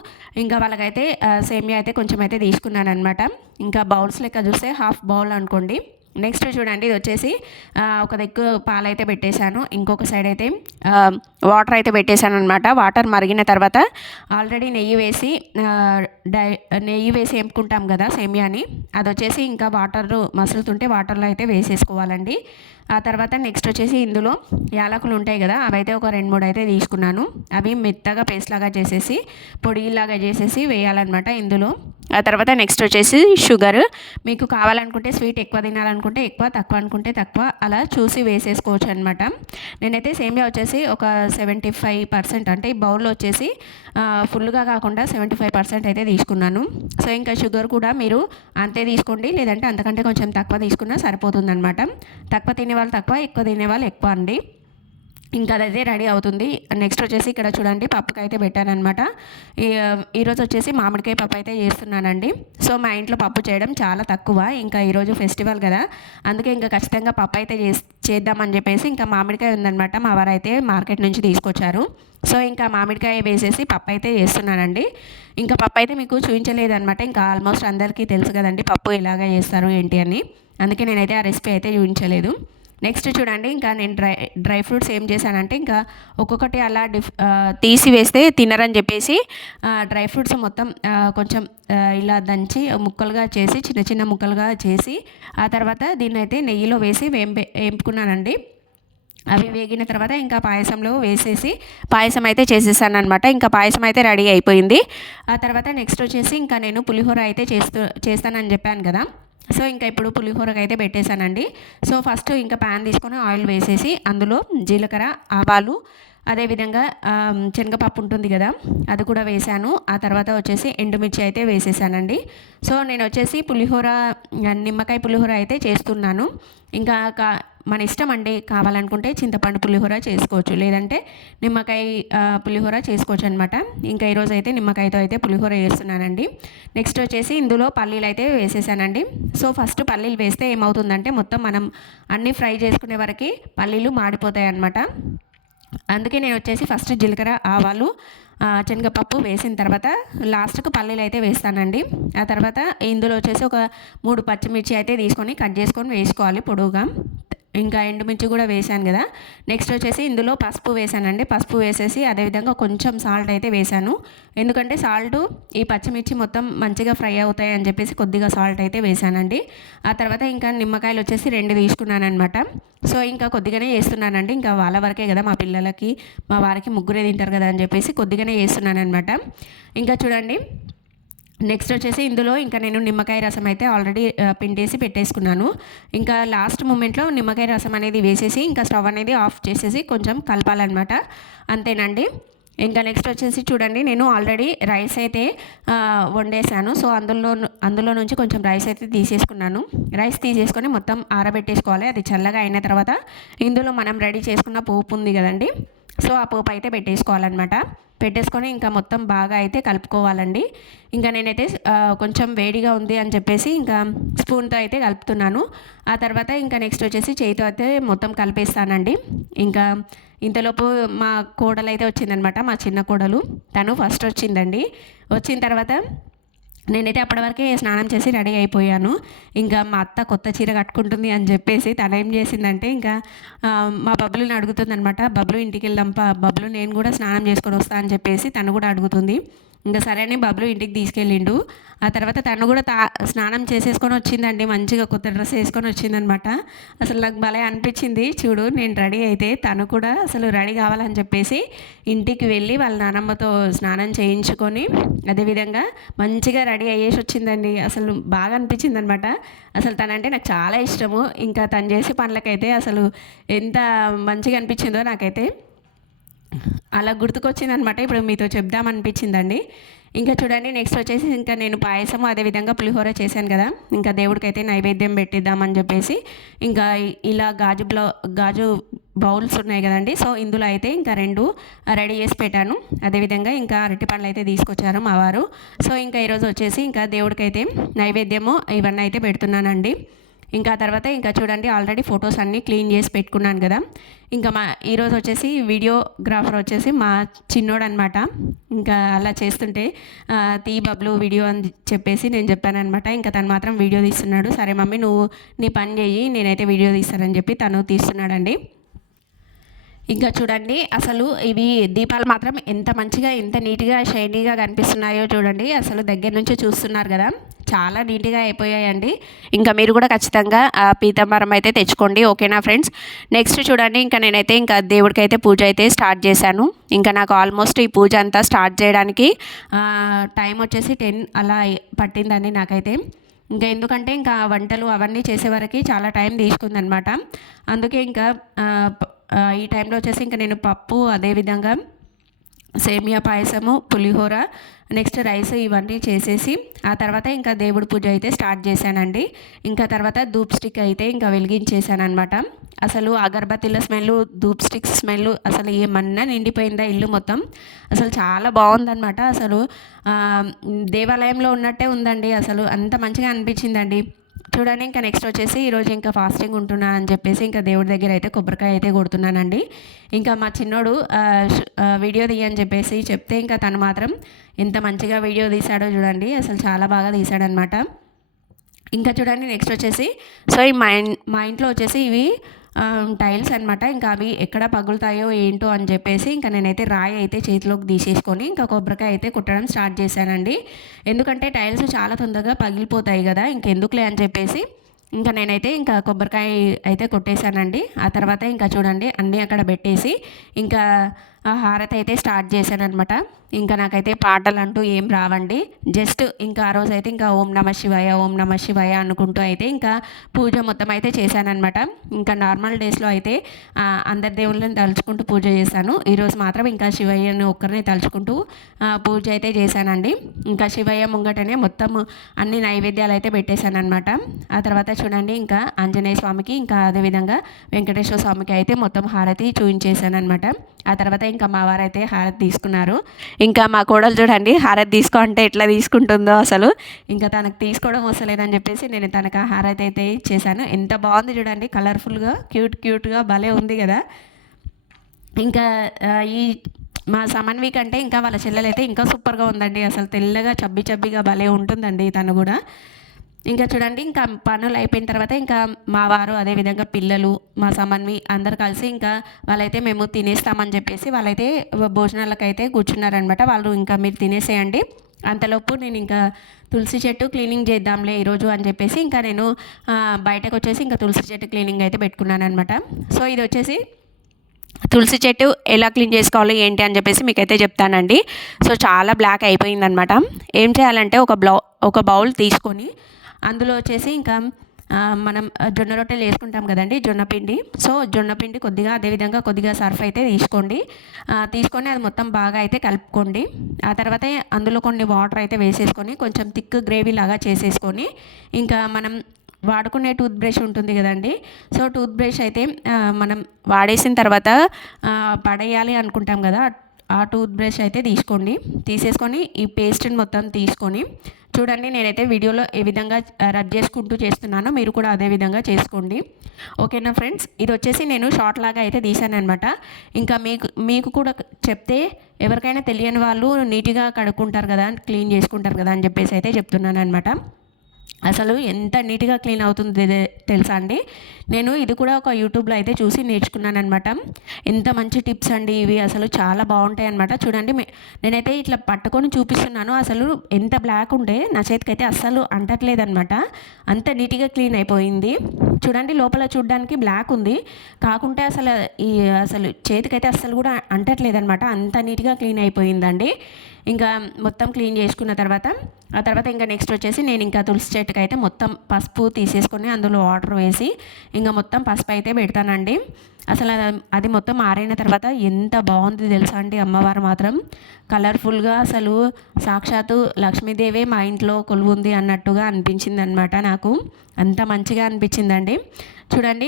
ఇంకా వాళ్ళకైతే సేమియా అయితే కొంచెం అయితే తీసుకున్నాను అనమాట. ఇంకా బౌల్స్ లెక్క చూస్తే హాఫ్ బౌల్ అనుకోండి. నెక్స్ట్ చూడండి, ఇది వచ్చేసి ఒక దిక్కు పాలైతే పెట్టేశాను, ఇంకొక సైడ్ అయితే వాటర్ అయితే పెట్టేశాను అనమాట. వాటర్ మరిగిన తర్వాత ఆల్రెడీ నెయ్యి వేసి ఎంపుకుంటాం కదా సేమియాని, అది వచ్చేసి ఇంకా వాటర్ మసులుతుంటే వాటర్లో అయితే వేసేసుకోవాలండి. ఆ తర్వాత నెక్స్ట్ వచ్చేసి ఇందులో యాలకులు ఉంటాయి కదా, అవైతే ఒక 2-3 అయితే తీసుకున్నాను. అవి మెత్తగా పేస్ట్ లాగా చేసేసి పొడిలాగా చేసేసి వేయాలన్నమాట ఇందులో. ఆ తర్వాత నెక్స్ట్ వచ్చేసి షుగర్, మీకు కావాలనుకుంటే స్వీట్ ఎక్కువ తినాలనుకుంటే ఎక్కువ, తక్కువ అనుకుంటే తక్కువ, అలా చూసి వేసేసుకోవచ్చు అనమాట. నేనైతే సేమియా వచ్చేసి ఒక 75% అంటే ఈ బౌల్లో వచ్చేసి ఫుల్గా కాకుండా 75% అయితే తీసుకున్నాను. సో ఇంకా షుగర్ కూడా మీరు అంతే తీసుకోండి, లేదంటే అంతకంటే కొంచెం తక్కువ తీసుకున్నా సరిపోతుందనమాట. తక్కువ తినేవాళ్ళు తక్కువ, ఎక్కువ తినేవాళ్ళు ఎక్కువ అండి. ఇంకా అదైతే రెడీ అవుతుంది. నెక్స్ట్ వచ్చేసి ఇక్కడ చూడండి పప్పుకైతే పెట్టాననమాట. ఈరోజు వచ్చేసి మామిడికాయ పప్పు అయితే చేస్తున్నానండి. సో మా ఇంట్లో పప్పు చేయడం చాలా తక్కువ. ఇంకా ఈరోజు ఫెస్టివల్ కదా, అందుకే ఇంకా ఖచ్చితంగా పప్పు అయితే చేద్దామని చెప్పేసి ఇంకా మామిడికాయ ఉందనమాట. మా వారు అయితే మార్కెట్ నుంచి తీసుకొచ్చారు. సో ఇంకా మామిడికాయ వేసేసి పప్పు అయితే చేస్తున్నానండి. ఇంకా పప్పు అయితే మీకు చూపించలేదనమాట. ఇంకా ఆల్మోస్ట్ అందరికీ తెలుసు కదండి పప్పు ఎలాగ చేస్తారు ఏంటి అని. అందుకే నేనైతే ఆ రెసిపీ అయితే చూపించలేదు. నెక్స్ట్ చూడండి ఇంకా నేను డ్రై ఫ్రూట్స్ ఏం చేశానంటే ఇంకా ఒక్కొక్కటి అలా తీసి వేస్తే తినరని చెప్పేసి డ్రై ఫ్రూట్స్ మొత్తం కొంచెం ఇలా దంచి ముక్కలుగా చేసి చిన్న చిన్న ముక్కలుగా చేసి ఆ తర్వాత దీన్ని అయితే నెయ్యిలో వేసి వేంపుకున్నానండి. అవి వేగిన తర్వాత ఇంకా పాయసంలో వేసేసి పాయసం అయితే చేసేసాను అనమాట. ఇంకా పాయసం అయితే రెడీ అయిపోయింది. ఆ తర్వాత నెక్స్ట్ వచ్చేసి ఇంకా నేను పులిహోర అయితే చేస్తానని చెప్పాను కదా. సో ఇంకా ఇప్పుడు పులిహోరకి అయితే పెట్టేశానండి. సో ఫస్ట్ ఇంకా ప్యాన్ తీసుకొని ఆయిల్ వేసేసి అందులో జీలకర్ర, ఆవాలు, అదేవిధంగా శనగపప్పు ఉంటుంది కదా అది కూడా వేసాను. ఆ తర్వాత వచ్చేసి ఎండుమిర్చి అయితే వేసేసానండి. సో నేను వచ్చేసి పులిహోర నిమ్మకాయ పులిహోర అయితే చేస్తున్నాను. ఇంకా మన ఇష్టం అండి, కావాలనుకుంటే చింతపండు పులిహోర చేసుకోవచ్చు, లేదంటే నిమ్మకాయ పులిహోర చేసుకోవచ్చు అనమాట. ఇంకా ఈరోజు అయితే నిమ్మకాయతో అయితే పులిహోర వేస్తున్నానండి. నెక్స్ట్ వచ్చేసి ఇందులో పల్లీలు అయితే వేసేసానండి. సో ఫస్ట్ పల్లీలు వేస్తే ఏమవుతుందంటే మొత్తం మనం అన్నీ ఫ్రై చేసుకునే వరకు పల్లీలు మాడిపోతాయి అన్నమాట. అందుకే నేను వచ్చేసి ఫస్ట్ జీలకర్ర, ఆవాలు, శనగపప్పు వేసిన తర్వాత లాస్ట్కు పల్లీలు అయితే వేస్తానండి. ఆ తర్వాత ఇందులో వచ్చేసి ఒక 3 పచ్చిమిర్చి అయితే తీసుకొని కట్ చేసుకొని వేసుకోవాలి పొడవుగా. ఇంకా ఎండుమిర్చి కూడా వేసాను కదా. నెక్స్ట్ వచ్చేసి ఇందులో పసుపు వేసానండి. పసుపు వేసేసి అదేవిధంగా కొంచెం సాల్ట్ అయితే వేసాను. ఎందుకంటే సాల్ట్ ఈ పచ్చిమిర్చి మొత్తం మంచిగా ఫ్రై అవుతాయి అని చెప్పేసి కొద్దిగా సాల్ట్ అయితే వేసానండి. ఆ తర్వాత ఇంకా నిమ్మకాయలు వచ్చేసి 2 తీసుకున్నాను అనమాట. సో ఇంకా కొద్దిగానే వేస్తున్నానండి. ఇంకా వాళ్ళ వరకే కదా, మా పిల్లలకి మా వారికి ముగ్గురే తింటారు కదా అని చెప్పేసి కొద్దిగానే వేస్తున్నాను అనమాట. ఇంకా చూడండి నెక్స్ట్ వచ్చేసి ఇందులో ఇంకా నేను నిమ్మకాయ రసం అయితే ఆల్రెడీ పిండేసి పెట్టేసుకున్నాను. ఇంకా లాస్ట్ మూమెంట్లో నిమ్మకాయ రసం అనేది వేసేసి ఇంకా స్టవ్ అనేది ఆఫ్ చేసేసి కొంచెం కలపాలన్నమాట. అంతేనండి. ఇంకా నెక్స్ట్ వచ్చేసి చూడండి నేను ఆల్రెడీ రైస్ అయితే వండేసాను. సో అందులో నుంచి కొంచెం రైస్ అయితే తీసేసుకున్నాను. రైస్ తీసేసుకొని మొత్తం ఆరబెట్టేసుకోవాలి. అది చల్లగా అయిన తర్వాత ఇందులో మనం రెడీ చేసుకున్న పోపు ఉంది కదండి, సో ఆ పోపు అయితే పెట్టేసుకోవాలన్నమాట. పెట్టేసుకొని ఇంకా మొత్తం బాగా అయితే కలుపుకోవాలండి. ఇంకా నేనైతే కొంచెం వేడిగా ఉంది అని చెప్పేసి ఇంకా స్పూన్తో అయితే కలుపుతున్నాను. ఆ తర్వాత ఇంకా నెక్స్ట్ వచ్చేసి చేతితో అయితే మొత్తం కలిపేస్తానండి. ఇంకా ఇంతలోపు మా కోడలు అయితే వచ్చిందనమాట, మా చిన్న కోడలు. తను ఫస్ట్ వచ్చిందండి. వచ్చిన తర్వాత నేనైతే అప్పటి వరకే స్నానం చేసి రెడీ అయిపోయాను. ఇంకా మా అత్త కొత్త చీర కట్టుకుంటుంది అని చెప్పేసి తను ఏం చేసిందంటే ఇంకా మా బబ్లుని అడుగుతుందనమాట. బబ్లు ఇంటికి వెళ్దాంపా, బబ్లు నేను కూడా స్నానం చేసుకొని వస్తా అని చెప్పేసి తను కూడా అడుగుతుంది. ఇంకా సరే అని బబ్లు ఇంటికి తీసుకెళ్ళిండు. ఆ తర్వాత తను కూడా స్నానం చేసేసుకొని వచ్చిందండి. మంచిగా కొత్త డ్రెస్ వేసుకొని వచ్చిందనమాట. అసలు నాకు భలే అనిపించింది. చూడు నేను రెడీ అయితే తను కూడా అసలు రెడీ కావాలని చెప్పేసి ఇంటికి వెళ్ళి వాళ్ళ నానమ్మతో స్నానం చేయించుకొని అదేవిధంగా మంచిగా రెడీ అయ్యేసి వచ్చిందండి. అసలు బాగా అనిపించింది అనమాట. అసలు తనంటే నాకు చాలా ఇష్టము. ఇంకా తను చేసే పనులకైతే అసలు ఎంత మంచిగా అనిపించిందో నాకైతే అలా గుర్తుకొచ్చిందనమాట. ఇప్పుడు మీతో చెప్దామనిపించిందండి. ఇంకా చూడండి నెక్స్ట్ వచ్చేసి ఇంకా నేను పాయసం అదేవిధంగా పులిహోర చేశాను కదా, ఇంకా దేవుడికైతే నైవేద్యం పెట్టిద్దామని చెప్పేసి ఇంకా ఇలా గాజు బౌల్స్ ఉన్నాయి కదండి, సో ఇందులో అయితే ఇంకా 2 రెడీ చేసి పెట్టాను. అదేవిధంగా ఇంకా అరటిపండ్లు అయితే తీసుకొచ్చారు మా వారు. సో ఇంకా ఈరోజు వచ్చేసి ఇంకా దేవుడికైతే నైవేద్యము ఇవన్నీ అయితే పెడుతున్నానండి. ఇంకా తర్వాత ఇంకా చూడండి ఆల్రెడీ ఫొటోస్ అన్నీ క్లీన్ చేసి పెట్టుకున్నాను కదా. ఇంకా ఈరోజు వచ్చేసి వీడియోగ్రాఫర్ వచ్చేసి మా చిన్నోడు అనమాట. ఇంకా అలా చేస్తుంటే తీ బబ్లు వీడియో అని చెప్పేసి నేను చెప్పానమాట. ఇంకా తను మాత్రం వీడియో తీస్తున్నాడు. సరే మమ్మీ నువ్వు నీ పని చేయి, నేనైతే వీడియో తీస్తానని చెప్పి తను తీస్తున్నాడండి. ఇంకా చూడండి అసలు ఇవి దీపాలు మాత్రం ఎంత మంచిగా ఎంత నీట్గా షైనీగా కనిపిస్తున్నాయో చూడండి. అసలు దగ్గర నుంచి చూస్తున్నారు కదా, చాలా నీట్గా అయిపోయాయండి. ఇంకా మీరు కూడా ఖచ్చితంగా పీతాంబరం అయితే తెచ్చుకోండి, ఓకేనా ఫ్రెండ్స్. నెక్స్ట్ చూడండి ఇంకా నేనైతే ఇంకా దేవుడికైతే పూజ అయితే స్టార్ట్ చేశాను. ఇంకా నాకు ఆల్మోస్ట్ ఈ పూజ అంతా స్టార్ట్ చేయడానికి టైం వచ్చేసి 10 అలా పట్టిందండి నాకైతే. ఇంకా ఎందుకంటే ఇంకా వంటలు అవన్నీ చేసేవరకు చాలా టైం తీసుకుందనమాట. అందుకే ఇంకా ఈ టైంలో వచ్చేసి ఇంకా నేను పప్పు అదేవిధంగా సేమియా పాయసము, పులిహోర, నెక్స్ట్ రైస్ ఇవన్నీ చేసేసి ఆ తర్వాత ఇంకా దేవుడి పూజ అయితే స్టార్ట్ చేశానండి. ఇంకా తర్వాత ధూప్ స్టిక్ అయితే ఇంకా వెలిగించేసానమాట. అసలు అగరబత్తిల స్మెల్, ధూప్ స్టిక్స్ స్మెల్ అసలు ఏమన్నా నిండిపోయిందా ఇల్లు మొత్తం. అసలు చాలా బాగుందనమాట. అసలు దేవాలయంలో ఉన్నట్టే ఉందండి. అసలు అంత మంచిగా అనిపించిందండి. చూడండి ఇంకా నెక్స్ట్ వచ్చేసి ఈరోజు ఇంకా ఫాస్టింగ్ ఉంటున్నాను అని చెప్పేసి ఇంకా దేవుడి దగ్గర అయితే కొబ్బరికాయ అయితే కొడుతున్నానండి. ఇంకా మా చిన్నోడు వీడియో తీయని చెప్పేసి చెప్తే ఇంకా తను మాత్రం ఎంత మంచిగా వీడియో తీశాడో చూడండి. అసలు చాలా బాగా తీశాడనమాట. ఇంకా చూడండి నెక్స్ట్ వచ్చేసి సో ఈ మా ఇంట్లో వచ్చేసి ఇవి టైల్స్ అనమాట. ఇంకా అవి ఎక్కడ పగులుతాయో ఏంటో అని చెప్పేసి ఇంకా నేనైతే రాయి అయితే చేతిలోకి తీసేసుకొని ఇంకా కొబ్బరికాయ అయితే కుట్టడం స్టార్ట్ చేశానండి. ఎందుకంటే టైల్స్ చాలా తొందరగా పగిలిపోతాయి కదా, ఇంకెందుకులే అని చెప్పేసి ఇంకా నేనైతే ఇంకా కొబ్బరికాయ అయితే కొట్టేశానండి. ఆ తర్వాత ఇంకా చూడండి అన్నీ అక్కడ పెట్టేసి ఇంకా హారతి అయితే స్టార్ట్ చేశానమాట. ఇంకా నాకైతే పాటలు అంటూ ఏం రావండి. జస్ట్ ఇంకా ఆ రోజు అయితే ఇంకా ఓం నమ శివాయ, ఓం నమ శివాయ అనుకుంటూ అయితే ఇంకా పూజ మొత్తం అయితే చేశానమాట. ఇంకా నార్మల్ డేస్లో అయితే అందరి దేవుళ్ళని తలుచుకుంటూ పూజ చేశాను. ఈరోజు మాత్రం ఇంకా శివయ్యని ఒక్కరిని తలుచుకుంటూ పూజ అయితే చేశానండి. ఇంకా శివయ్య ముంగటనే మొత్తం అన్ని నైవేద్యాలు అయితే పెట్టేశానమాట. ఆ తర్వాత చూడండి ఇంకా ఆంజనేయ స్వామికి ఇంకా అదేవిధంగా వెంకటేశ్వర స్వామికి అయితే మొత్తం హారతి చూపించేశానమాట. ఆ తర్వాత ఇంకా మా వారైతే హారతి తీసుకున్నారు. ఇంకా మా కోడలు చూడండి హారతి తీసుకో అంటే ఎట్లా తీసుకుంటుందో అసలు. ఇంకా తనకు తీసుకోవడం వస్తలేదని చెప్పేసి నేను తనకు ఆ హారతి అయితే ఇచ్చేసాను. ఎంత బాగుంది చూడండి, కలర్ఫుల్గా క్యూట్గా భలే ఉంది కదా. ఇంకా ఈ మా సమన్వి కంటే ఇంకా వాళ్ళ చెల్లెలైతే ఇంకా సూపర్గా ఉందండి. అసలు తెల్లగా చబ్బిగా భలే ఉంటుందండి తను కూడా. ఇంకా చూడండి ఇంకా పనులు అయిపోయిన తర్వాత ఇంకా మా వారు అదేవిధంగా పిల్లలు మా సమన్వి అందరు కలిసి ఇంకా వాళ్ళైతే మేము తినేస్తామని చెప్పేసి వాళ్ళైతే భోజనాలకైతే కూర్చున్నారనమాట. వాళ్ళు ఇంకా మీరు తినేసేయండి, అంతలోపు నేను ఇంకా తులసి చెట్టు క్లీనింగ్ చేద్దాంలే ఈరోజు అని చెప్పేసి ఇంకా నేను బయటకు వచ్చేసి ఇంకా తులసి చెట్టు క్లీనింగ్ అయితే పెట్టుకున్నాను అనమాట. సో ఇది వచ్చేసి తులసి చెట్టు ఎలా క్లీన్ చేసుకోవాలి ఏంటి అని చెప్పేసి మీకైతే చెప్తానండి. సో చాలా బ్లాక్ అయిపోయిందనమాట. ఏం చేయాలంటే ఒక బౌల్ తీసుకొని అందులో వచ్చేసి ఇంకా మనం జొన్న రొట్టెలు వేసుకుంటాం కదండి, జొన్నపిండి. సో జొన్నపిండి కొద్దిగా అదేవిధంగా కొద్దిగా సర్ఫ్ అయితే తీసుకొని అది మొత్తం బాగా అయితే కలుపుకోండి. ఆ తర్వాత అందులో కొన్ని వాటర్ అయితే వేసేసుకొని కొంచెం థిక్ గ్రేవీ లాగా చేసేసుకొని ఇంకా మనం వాడుకునే టూత్ బ్రష్ ఉంటుంది కదండి. సో టూత్ బ్రష్ అయితే మనం వాడేసిన తర్వాత పడేయాలి అనుకుంటాం కదా, ఆ టూత్ బ్రష్ అయితే తీసేసుకొని ఈ పేస్ట్ని మొత్తం తీసుకొని చూడండి నేనైతే వీడియోలో ఏ విధంగా రబ్ చేసుకుంటూ చేస్తున్నానో మీరు కూడా అదే విధంగా చేసుకోండి. ఓకేనా ఫ్రెండ్స్, ఇది వచ్చేసి నేను షార్ట్ లాగా అయితే తీసాను అనమాట. ఇంకా మీకు కూడా చెప్తే ఎవరికైనా తెలియని వాళ్ళు నీట్గా కడుక్కుంటారు కదా, క్లీన్ చేసుకుంటారు కదా అని చెప్పేసి అయితే చెప్తున్నాను అనమాట. అసలు ఎంత నీట్గా క్లీన్ అవుతుంది తెలుసా అండి. నేను ఇది కూడా ఒక యూట్యూబ్లో అయితే చూసి నేర్చుకున్నాను అనమాట. ఎంత మంచి టిప్స్ అండి ఇవి, అసలు చాలా బాగుంటాయి అనమాట. చూడండి నేనైతే ఇట్లా పట్టుకొని చూపిస్తున్నాను. అసలు ఎంత బ్లాక్ ఉంటే నా చేతికైతే అస్సలు అంటట్లేదనమాట. అంత నీట్గా క్లీన్ అయిపోయింది. చూడండి లోపల చూడడానికి బ్లాక్ ఉంది, కాకుంటే అసలు చేతికైతే అస్సలు కూడా అంటట్లేదనమాట. అంత నీట్గా క్లీన్ అయిపోయిందండి. ఇంకా మొత్తం క్లీన్ చేసుకున్న తర్వాత ఆ తర్వాత ఇంకా నెక్స్ట్ వచ్చేసి నేను ఇంకా తులసి చెట్టుకి అయితే మొత్తం పసుపు తీసేసుకొని అందులో వాటర్ వేసి ఇంకా మొత్తం పసుపు అయితే పెడతానండి. అసలు అది మొత్తం ఆరైన తర్వాత ఎంత బాగుంది తెలుసా అండి, అమ్మవారు మాత్రం కలర్ఫుల్గా అసలు సాక్షాత్తు లక్ష్మీదేవే మా ఇంట్లో కొలువుంది అన్నట్టుగా అనిపించింది అనమాట. నాకు అంత మంచిగా అనిపించిందండి. చూడండి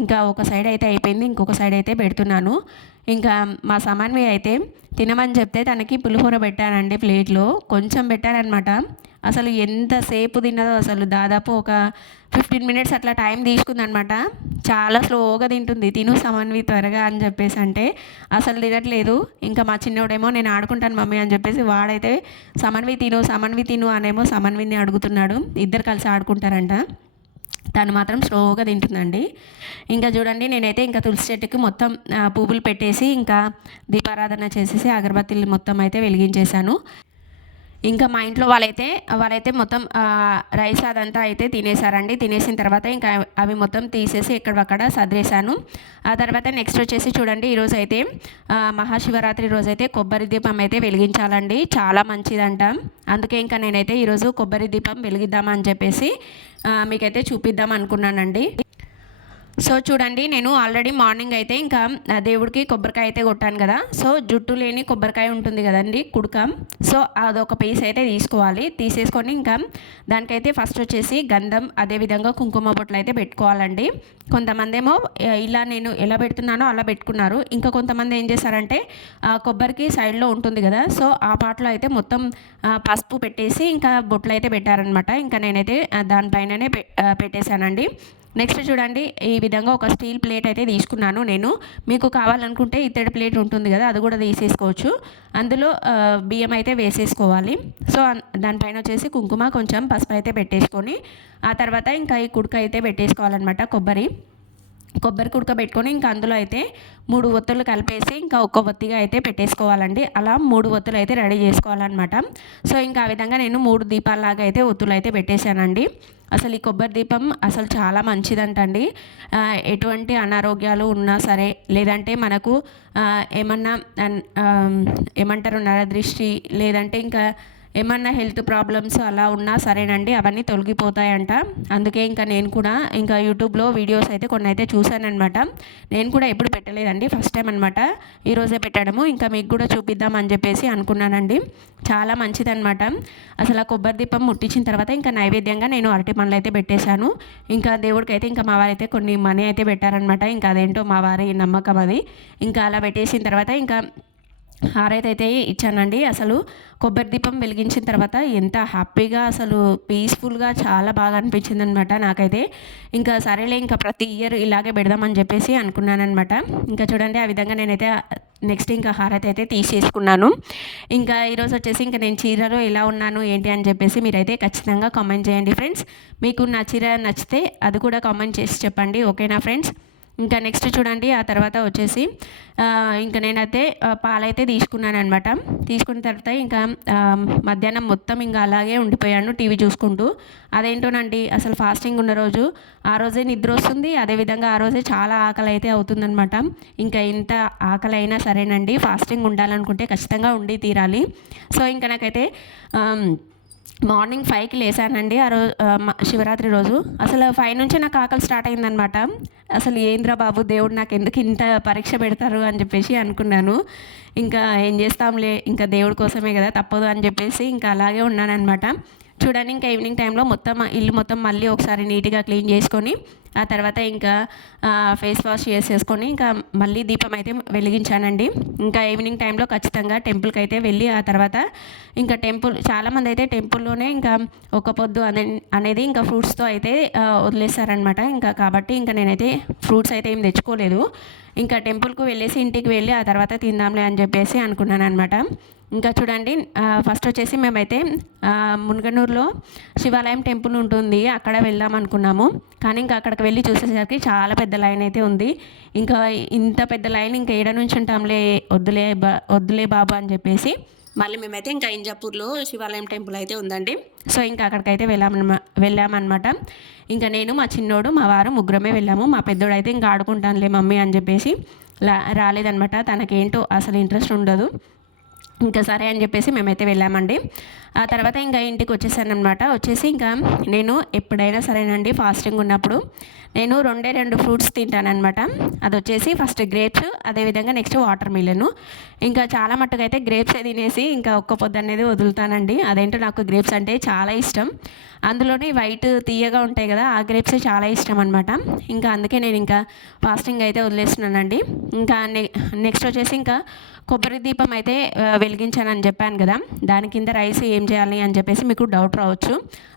ఇంకా ఒక సైడ్ అయితే అయిపోయింది, ఇంకొక సైడ్ అయితే పెడుతున్నాను. ఇంకా మా సమన్వి అయితే తినమని చెప్తే తనకి పులిహోర పెట్టానండి, ప్లేట్లో కొంచెం పెట్టానమాట. అసలు ఎంతసేపు తిన్నదో, అసలు దాదాపు ఒక 15 మినిట్స్ అట్లా టైం తీసుకుందనమాట. చాలా స్లోగా తింటుంది. తిను సమన్వి త్వరగా అని చెప్పేసి అంటే అసలు తినట్లేదు. ఇంకా మా చిన్నోడేమో నేను ఆడుకుంటాను మమ్మీ అని చెప్పేసి వాడైతే సమన్వి తిను అనేమో సమన్విని అడుగుతున్నాడు. ఇద్దరు కలిసి ఆడుకుంటారంట. తను మాత్రం స్లోగా తింటుందండి. ఇంకా చూడండి నేనైతే ఇంకా తులసి చెట్టుకి మొత్తం పువ్వులు పెట్టేసి ఇంకా దీపారాధన చేసేసి అగరబత్తిలు మొత్తం అయితే వెలిగించేశాను. ఇంకా మా ఇంట్లో వాళ్ళైతే మొత్తం రైస్ అదంతా అయితే తినేసారండి. తినేసిన తర్వాత ఇంకా అవి మొత్తం తీసేసి ఎక్కడక్కడ సదిరేశాను. ఆ తర్వాత నెక్స్ట్ వచ్చేసి చూడండి ఈరోజు అయితే మహాశివరాత్రి రోజైతే కొబ్బరి దీపం అయితే వెలిగించాలండి, చాలా మంచిదంట. అందుకే ఇంకా నేనైతే ఈరోజు కొబ్బరి దీపం వెలిగిద్దామని చెప్పేసి మీకైతే చూపిద్దాం అనుకున్నానండి. సో చూడండి, నేను ఆల్రెడీ మార్నింగ్ అయితే ఇంకా దేవుడికి కొబ్బరికాయ అయితే కొట్టాను కదా. సో జుట్టు లేని కొబ్బరికాయ ఉంటుంది కదండి, కుడక. సో అదొక పీస్ అయితే తీసుకోవాలి. తీసేసుకొని ఇంకా దానికైతే ఫస్ట్ వచ్చేసి గంధం, అదేవిధంగా కుంకుమ బొట్లు అయితే పెట్టుకోవాలండి. కొంతమంది ఏమో ఇలా నేను ఎలా పెడుతున్నానో అలా పెట్టుకున్నారు. ఇంకా కొంతమంది ఏం చేశారంటే కొబ్బరికి సైడ్లో ఉంటుంది కదా, సో ఆ పాటలో అయితే మొత్తం పసుపు పెట్టేసి ఇంకా బొట్లు అయితే పెట్టారనమాట. ఇంకా నేనైతే దానిపైననే పెట్టేశానండి. నెక్స్ట్ చూడండి, ఈ విధంగా ఒక స్టీల్ ప్లేట్ అయితే తీసుకున్నాను నేను. మీకు కావాలనుకుంటే ఇత్తడి ప్లేట్ ఉంటుంది కదా, అది కూడా తీసేసుకోవచ్చు. అందులో బియ్యం అయితే వేసేసుకోవాలి. సో దానిపైన వచ్చేసి కుంకుమ, కొంచెం పసుపు అయితే పెట్టేసుకొని ఆ తర్వాత ఇంకా ఈ కుడక అయితే పెట్టేసుకోవాలన్నమాట. కొబ్బరి కుడక పెట్టుకొని ఇంకా అందులో అయితే 3 ఒత్తులు కలిపేసి ఇంకా ఒక్క ఒత్తిగా అయితే పెట్టేసుకోవాలండి. అలా 3 ఒత్తులు అయితే రెడీ చేసుకోవాలన్నమాట. సో ఇంకా ఆ విధంగా నేను 3 దీపాలలాగా అయితే ఒత్తులు అయితే పెట్టేశానండి. అసలు ఈ కొబ్బరి దీపం అసలు చాలా మంచిదంటండి. ఎటువంటి అనారోగ్యాలు ఉన్నా సరే, లేదంటే మనకు ఏమన్నా ఏమంటారు నరదృష్టి, లేదంటే ఇంకా ఏమన్నా హెల్త్ ప్రాబ్లమ్స్ అలా ఉన్నా సరేనండి, అవన్నీ తొలగిపోతాయంట. అందుకే ఇంకా నేను కూడా ఇంకా యూట్యూబ్లో వీడియోస్ అయితే కొన్ని అయితే చూశానమాట. నేను కూడా ఎప్పుడు పెట్టలేదండి, ఫస్ట్ టైం అనమాట ఈరోజే పెట్టడము. ఇంకా మీకు కూడా చూపిద్దామని చెప్పేసి అనుకున్నానండి. చాలా మంచిదన్నమాట. అసలు ఆ కొబ్బరి దీపం ముట్టించిన తర్వాత ఇంకా నైవేద్యంగా నేను అరటి పండ్లు అయితే పెట్టేశాను. ఇంకా దేవుడికి అయితే ఇంకా మా వారైతే కొన్ని మనీ అయితే పెట్టారనమాట. ఇంకా అదేంటో మా వారి నమ్మకం అది. ఇంకా అలా పెట్టేసిన తర్వాత ఇంకా హారతి అయితే ఇచ్చానండి. అసలు కొబ్బరి దీపం వెలిగించిన తర్వాత ఎంత హ్యాపీగా, అసలు పీస్ఫుల్గా చాలా బాగా అనిపించింది అనమాట నాకైతే. ఇంకా సరేలే, ఇంకా ప్రతి ఇయర్ ఇలాగే పెడదామని చెప్పేసి అనుకున్నానమాట. ఇంకా చూడండి, ఆ విధంగా నేనైతే నెక్స్ట్ ఇంకా హారతి అయితే తీసేసుకున్నాను. ఇంకా ఈరోజు వచ్చేసి ఇంకా నేను చీరలో ఎలా ఉన్నాను ఏంటి అని చెప్పేసి మీరైతే ఖచ్చితంగా కామెంట్ చేయండి ఫ్రెండ్స్. మీకు నా చీర నచ్చితే అది కూడా కామెంట్ చేసి చెప్పండి, ఓకేనా ఫ్రెండ్స్. ఇంకా నెక్స్ట్ చూడండి, ఆ తర్వాత వచ్చేసి ఇంకా నేనైతే పాలైతే తీసుకున్నాను అనమాట. తీసుకున్న తర్వాత ఇంకా మధ్యాహ్నం మొత్తం ఇంకా అలాగే ఉండిపోయాను టీవీ చూసుకుంటూ. అదేంటోనండి, అసలు ఫాస్టింగ్ ఉన్న రోజు ఆ రోజే నిద్ర వస్తుంది, అదేవిధంగా ఆ రోజే చాలా ఆకలి అయితే అవుతుందన్నమాట. ఇంకా ఇంత ఆకలి అయినా సరేనండి, ఫాస్టింగ్ ఉండాలనుకుంటే ఖచ్చితంగా ఉండి తీరాలి. సో ఇంకా నాకైతే మార్నింగ్ 5కి లేసానండి ఆ రోజు, శివరాత్రి రోజు. అసలు 5 నుంచి నాకు ఆకలి స్టార్ట్ అయిందనమాట. అసలు ఏంద్రా బాబు, దేవుడు నాకు ఎందుకు ఇంత పరీక్ష పెడతారు అని చెప్పేసి అనుకున్నాను. ఇంకా ఏం చేస్తాంలే, ఇంకా దేవుడి కోసమే కదా, తప్పదు అని చెప్పేసి ఇంకా అలాగే ఉన్నానన్నమాట. చూడండి, ఇంకా ఈవినింగ్ టైంలో ఇల్లు మొత్తం మళ్ళీ ఒకసారి నీట్గా క్లీన్ చేసుకొని ఆ తర్వాత ఇంకా ఫేస్ వాష్ చేసేసుకొని ఇంకా మళ్ళీ దీపం అయితే వెలిగించానండి. ఇంకా ఈవినింగ్ టైంలో ఖచ్చితంగా టెంపుల్కి అయితే వెళ్ళి ఆ తర్వాత ఇంకా చాలామంది అయితే టెంపుల్లోనే ఇంకా ఒక పొద్దు అనేది ఇంకా ఫ్రూట్స్తో అయితే వదిలేస్తారనమాట. ఇంకా కాబట్టి ఇంకా నేనైతే ఫ్రూట్స్ అయితే ఏం తెచ్చుకోలేదు. ఇంకా టెంపుల్కి వెళ్ళేసి ఇంటికి వెళ్ళి ఆ తర్వాత తిందాంలే అని చెప్పేసి అనుకున్నాను అనమాట. ఇంకా చూడండి, ఫస్ట్ వచ్చేసి మేమైతే మునగనూరులో శివాలయం టెంపుల్ ఉంటుంది, అక్కడ వెళ్దాం అనుకున్నాము. కానీ ఇంకా అక్కడికి వెళ్ళి చూసేసరికి చాలా పెద్ద లైన్ అయితే ఉంది. ఇంకా ఇంత పెద్ద లైన్ ఇంకా ఏడ నుంచి ఉంటాంలే, వద్దులే బాబు అని చెప్పేసి మళ్ళీ మేమైతే ఇంకా ఇంజాపూర్లో శివాలయం టెంపుల్ అయితే ఉందండి. సో ఇంకా అక్కడికైతే వెళ్ళామన్నమాట. ఇంకా నేను, మా చిన్నోడు, మా వారు ముగ్గురమే వెళ్ళాము. మా పెద్దోడు అయితే ఇంకా ఆడుకుంటానులే మమ్మీ అని చెప్పేసి రాలేదనమాట. తనకేంటో అసలు ఇంట్రెస్ట్ ఉండదు. ఇంకా సరే అని చెప్పేసి మేమైతే వెళ్ళామండి. ఆ తర్వాత ఇంకా ఇంటికి వచ్చేసాను అనమాట. వచ్చేసి ఇంకా నేను ఎప్పుడైనా సరేనండి ఫాస్టింగ్ ఉన్నప్పుడు నేను 2 ఫ్రూట్స్ తింటానమాట. అది వచ్చేసి ఫస్ట్ గ్రేప్స్, అదేవిధంగా నెక్స్ట్ వాటర్ మిలన్. ఇంకా చాలా మట్టుకు అయితే గ్రేప్సే తినేసి ఇంకా ఒక్క పొద్దు అనేది వదులుతానండి. అదేంటో నాకు గ్రేప్స్ అంటే చాలా ఇష్టం. అందులోని వైట్ తీయగా ఉంటాయి కదా, ఆ గ్రేప్సే చాలా ఇష్టం అనమాట. ఇంకా అందుకే నేను ఇంకా ఫాస్టింగ్ అయితే వదిలేస్తున్నానండి. ఇంకా నెక్స్ట్ వచ్చేసి ఇంకా కొబ్బరి దీపం అయితే వెలిగించానని చెప్పాను కదా, దాని కింద రైస్ ఏం చేయాలి అని చెప్పేసి మీకు డౌట్ రావచ్చు.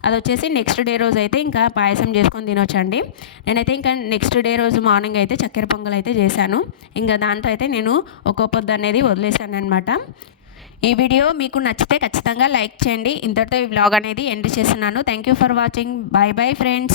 అది వచ్చేసి నెక్స్ట్ డే రోజు అయితే ఇంకా పాయసం చేసుకొని తినొచ్చండి. నేనైతే ఇంకా నెక్స్ట్ డే రోజు మార్నింగ్ అయితే చక్కెర పొంగల్ అయితే చేశాను. ఇంకా దాంతో అయితే నేను ఒక్కో పొద్దు అనేది వదిలేశాను అనమాట. ఈ వీడియో మీకు నచ్చితే ఖచ్చితంగా లైక్ చేయండి. ఇంతటితో ఈ వ్లాగ్ అనేది ఎండ్ చేస్తున్నాను. Thank you for watching. Bye bye friends.